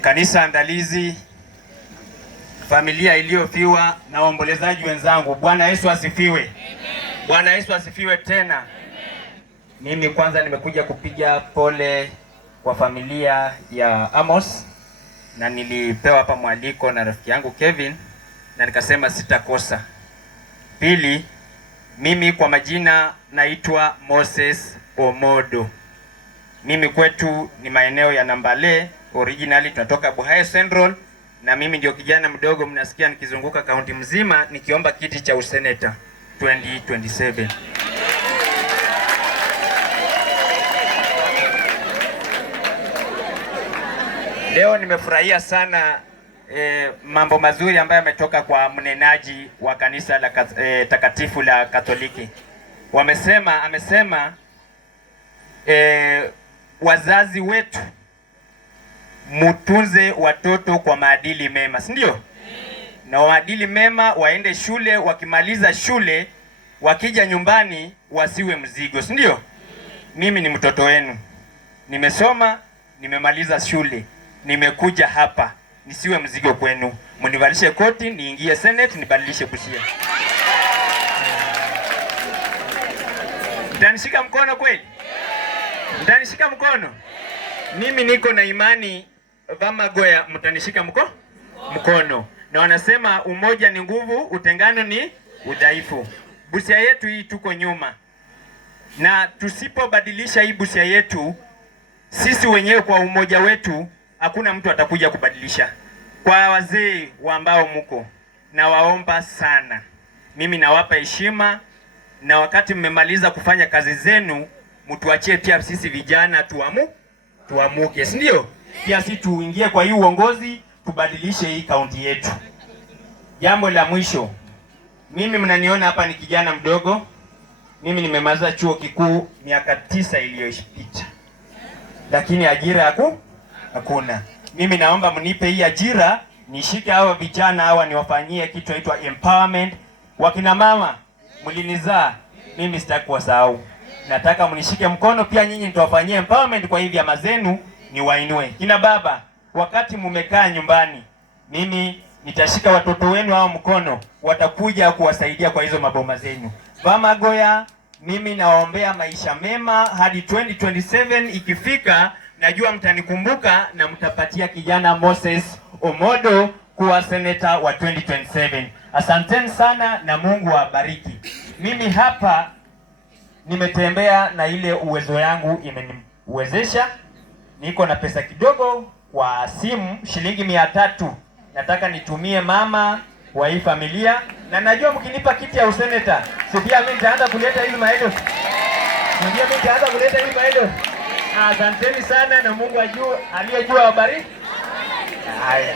Kanisa andalizi, familia iliyofiwa na waombolezaji wenzangu, Bwana Yesu asifiwe. Amen. Bwana Yesu asifiwe tena. Amen. Mimi kwanza nimekuja kupiga pole kwa familia ya Amos, na nilipewa hapa mwaliko na rafiki yangu Kevin na nikasema sitakosa. Pili, mimi kwa majina naitwa Moses Omodo. Mimi kwetu ni maeneo ya Nambale, originally tunatoka Buhaye Central, na mimi ndio kijana mdogo mnasikia nikizunguka kaunti mzima nikiomba kiti cha useneta 2027. Leo nimefurahia sana mambo mazuri ambayo yametoka kwa mnenaji wa kanisa la takatifu la Katoliki. Amesema wazazi wetu mutunze watoto kwa maadili mema, si ndio? Na maadili mema waende shule, wakimaliza shule wakija nyumbani wasiwe mzigo, si ndio? Mimi ni mtoto wenu. Nimesoma, nimemaliza shule. Nimekuja hapa nisiwe mzigo kwenu. Munivalishe koti, niingie Senate, nibadilishe busia. Mtanishika mkono kweli? Mtanishika mkono? Mimi niko na imani Vamagoya mtanishika mkono. Na wanasema umoja ni nguvu, utengano ni udhaifu. Busia yetu hii tuko nyuma. Na tusipobadilisha hii Busia yetu, sisi wenyewe kwa umoja wetu, hakuna mtu atakuja kubadilisha. Kwa wazee ambao mko, na waomba sana, mimi nawapa heshima, na wakati mmemaliza kufanya kazi zenu, mtuachie pia sisi vijana tuamuke, si ndio? Pia sisi tuingie kwa hii uongozi, tubadilishe hii kaunti yetu. Jambo la mwisho, mimi mnaniona hapa ni kijana mdogo. Mimi nimemaliza chuo kikuu miaka 9 iliyopita, lakini ajira hakuna. Mimi naomba mnipe hii ajira, nishike hawa vijana hawa niwafanyie kitu inaitwa empowerment. Wakina mama mlinizaa, mimi sitaki kuwasahau. Nataka mnishike mkono pia nyinyi nitawafanyia empowerment kwa hivi vyama zenu niwainue. Kina baba, wakati mumekaa nyumbani, mimi nitashika watoto wenu hao mkono, watakuja kuwasaidia kwa hizo maboma zenu. Vamagoya, mimi nawaombea maisha mema hadi 2027 ikifika. Najua mtanikumbuka na mtapatia kijana Moses Omodo kuwa seneta wa 2027. Asanteni sana na Mungu awabariki. Mimi hapa nimetembea na ile uwezo yangu imeniwezesha. Niko na pesa kidogo kwa simu, shilingi 300. Nataka nitumie mama wa hii familia, na najua mkinipa kiti ya useneta, sio mimi nitaanza kuleta hizo maedo. Ndio mimi nitaanza kuleta hizo maedo. Asanteni sana na Mungu aliyejua awabariki. Haya.